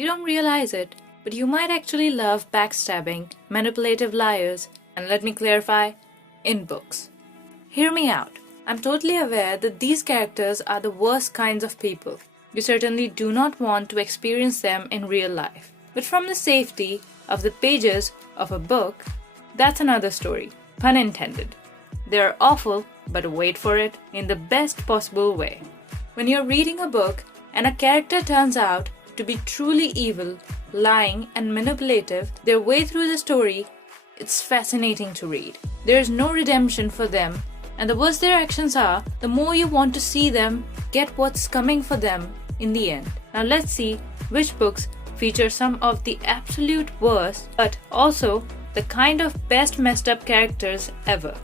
You don't realize it, but you might actually love backstabbing, manipulative liars, and let me clarify, in books. Hear me out. I'm totally aware that these characters are the worst kinds of people. You certainly do not want to experience them in real life. But from the safety of the pages of a book, that's another story, pun intended. They're awful, but wait for it, in the best possible way. When you're reading a book and a character turns out to be truly evil, lying and manipulative their way through the story, it's fascinating to read. There's no redemption for them, and the worse their actions are, the more you want to see them get what's coming for them in the end. Now let's see which books feature some of the absolute worst, but also the kind of best messed up characters ever.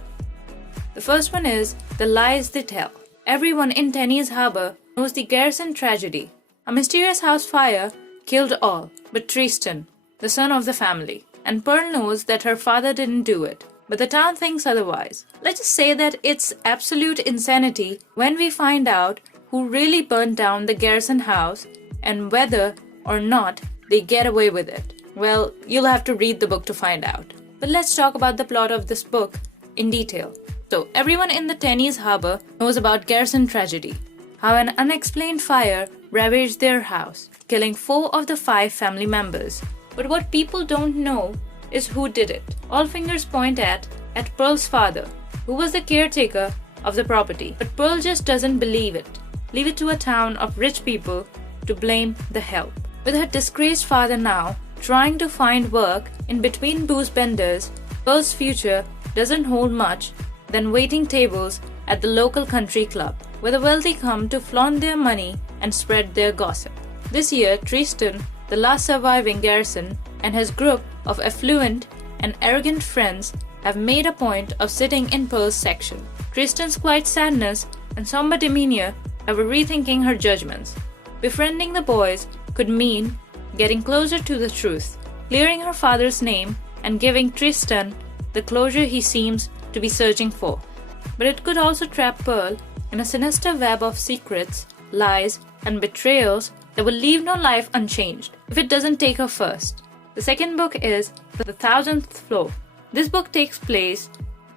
The first one is The Lies They Tell. Everyone in Tenny's Harbor knows the Garrison tragedy. A mysterious house fire killed all but Tristan, the son of the family, and Pearl knows that her father didn't do it. But the town thinks otherwise. Let's just say that it's absolute insanity when we find out who really burned down the Garrison house and whether or not they get away with it. Well, you'll have to read the book to find out. But let's talk about the plot of this book in detail. So, everyone in the Tenny's Harbor knows about Garrison tragedy, how an unexplained fire ravaged their house, killing 4 of the 5 family members. But what people don't know is who did it. All fingers point at Pearl's father, who was the caretaker of the property. But Pearl just doesn't believe it. Leave it to a town of rich people to blame the help. With her disgraced father now trying to find work in between booze benders, Pearl's future doesn't hold much than waiting tables at the local country club, where the wealthy come to flaunt their money and spread their gossip. This year, Tristan, the last surviving Garrison, and his group of affluent and arrogant friends have made a point of sitting in Pearl's section. Tristan's quiet sadness and somber demeanor have her rethinking her judgments. Befriending the boys could mean getting closer to the truth, clearing her father's name, and giving Tristan the closure he seems to be searching for. But it could also trap Pearl in a sinister web of secrets, lies, and betrayals that will leave no life unchanged if it doesn't take her first. The second book is The 1,000th Floor. This book takes place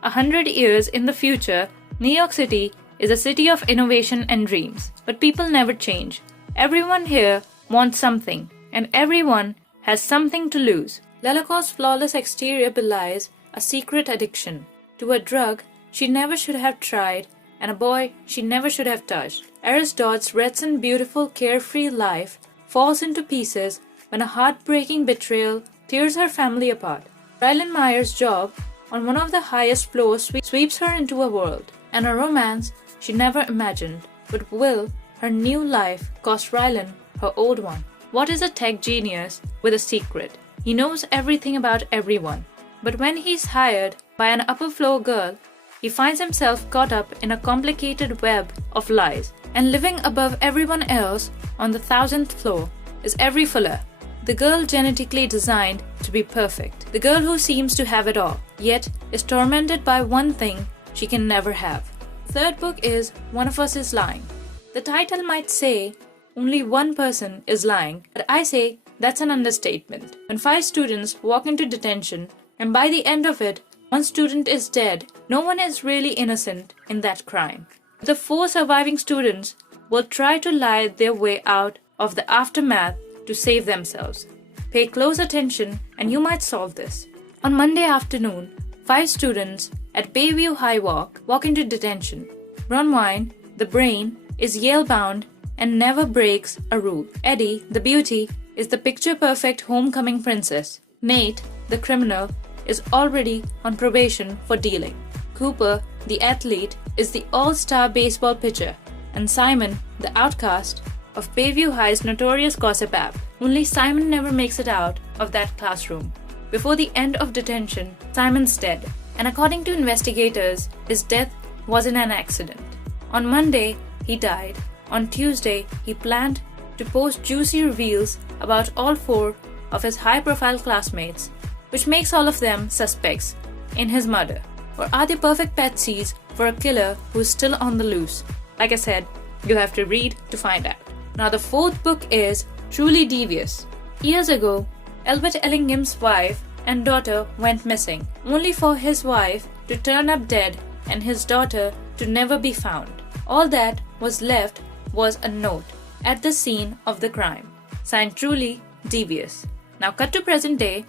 100 years in the future. New York City is a city of innovation and dreams, but people never change. Everyone here wants something, and everyone has something to lose. Lalacor's flawless exterior belies a secret addiction to a drug she never should have tried and a boy she never should have touched. Eris Dodd's Redson beautiful carefree life falls into pieces when a heartbreaking betrayal tears her family apart. Rylan Meyer's job on one of the highest floors sweeps her into a world, and a romance she never imagined. But will her new life cost Rylan her old one? What is a tech genius with a secret? He knows everything about everyone, but when he's hired by an upper floor girl, he finds himself caught up in a complicated web of lies. And living above everyone else on the 1,000th floor is Every Fuller, the girl genetically designed to be perfect, the girl who seems to have it all, yet is tormented by one thing she can never have. The third book is One of Us is Lying. The title might say only one person is lying, but I say that's an understatement. When 5 students walk into detention, and by the end of it, 1 student is dead, no one is really innocent in that crime. The 4 surviving students will try to lie their way out of the aftermath to save themselves. Pay close attention and you might solve this. On Monday afternoon, 5 students at Bayview High walk into detention. Bronwyn, the brain, is Yale-bound and never breaks a rule. Eddie, the beauty, is the picture-perfect homecoming princess. Nate, the criminal, is already on probation for dealing. Cooper, the athlete, is the all-star baseball pitcher. And Simon, the outcast of Bayview High's notorious gossip app. Only Simon never makes it out of that classroom. Before the end of detention, Simon's dead, and according to investigators, his death wasn't an accident. On Monday, he died. On Tuesday, he planned to post juicy reveals about all 4 of his high-profile classmates, which makes all of them suspects in his murder. Or are they perfect patsies for a killer who's still on the loose? Like I said, you'll have to read to find out. Now the 4th book is Truly Devious. Years ago, Albert Ellingham's wife and daughter went missing, only for his wife to turn up dead and his daughter to never be found. All that was left was a note at the scene of the crime, signed Truly Devious. Now cut to present day,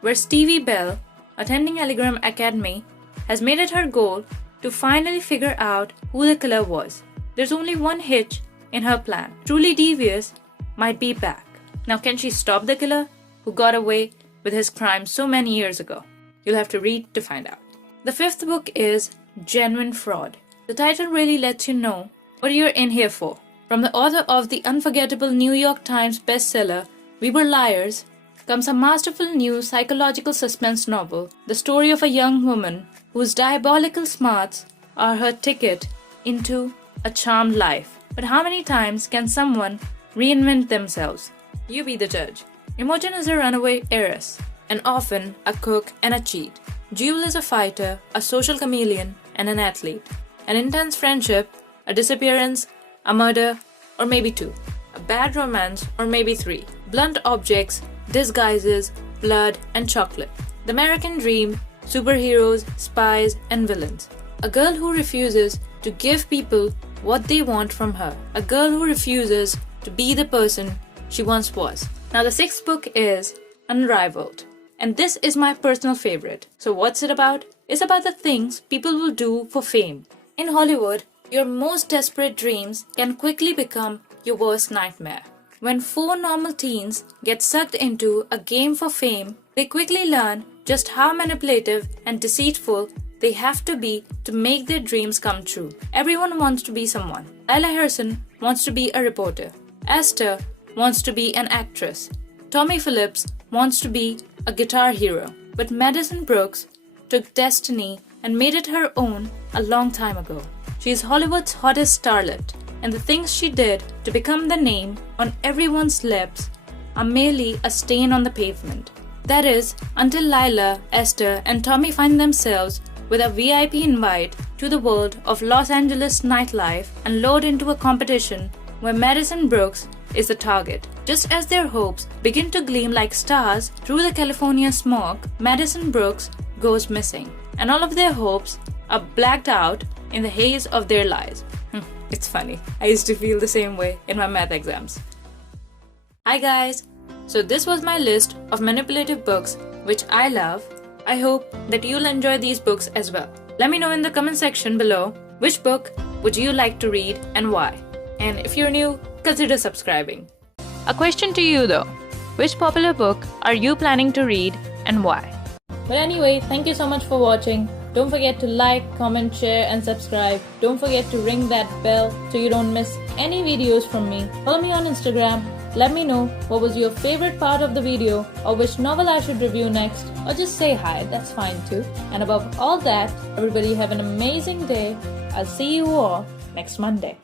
where Stevie Bell, attending Alligram Academy, has made it her goal to finally figure out who the killer was. There's only one hitch in her plan. Truly Devious might be back. Now can she stop the killer who got away with his crime so many years ago? You'll have to read to find out. The fifth book is Genuine Fraud. The title really lets you know what you're in here for. From the author of the unforgettable New York Times bestseller, We Were Liars, comes a masterful new psychological suspense novel, the story of a young woman whose diabolical smarts are her ticket into a charmed life. But how many times can someone reinvent themselves? You be the judge. Imogen is a runaway heiress, an orphan, a cook, and a cheat. Jewel is a fighter, a social chameleon, and an athlete. An intense friendship, a disappearance, a murder, or maybe two. A bad romance, or maybe three. Blunt objects, disguises, blood, and chocolate. The American dream, superheroes, spies, and villains. A girl who refuses to give people what they want from her. A girl who refuses to be the person she once was. Now the sixth book is Unrivaled. And this is my personal favorite. So what's it about? It's about the things people will do for fame. In Hollywood, your most desperate dreams can quickly become your worst nightmare. When four normal teens get sucked into a game for fame, they quickly learn just how manipulative and deceitful they have to be to make their dreams come true. Everyone wants to be someone. Lila Harrison wants to be a reporter. Esther wants to be an actress. Tommy Phillips wants to be a guitar hero. But Madison Brooks took destiny and made it her own a long time ago. She is Hollywood's hottest starlet, and the things she did to become the name on everyone's lips are merely a stain on the pavement. That is, until Lila, Esther, and Tommy find themselves with a VIP invite to the world of Los Angeles nightlife and lured into a competition where Madison Brooks is the target. Just as their hopes begin to gleam like stars through the California smog, Madison Brooks goes missing, and all of their hopes are blacked out in the haze of their lives. It's funny. I used to feel the same way in my math exams. Hi guys! So this was my list of manipulative books which I love. I hope that you'll enjoy these books as well. Let me know in the comment section below which book would you like to read and why. And if you're new, consider subscribing. A question to you though. Which popular book are you planning to read and why? But anyway, thank you so much for watching. Don't forget to like, comment, share and subscribe. Don't forget to ring that bell so you don't miss any videos from me. Follow me on Instagram. Let me know what was your favorite part of the video or which novel I should review next, or just say hi, that's fine too. And above all that, everybody have an amazing day. I'll see you all next Monday.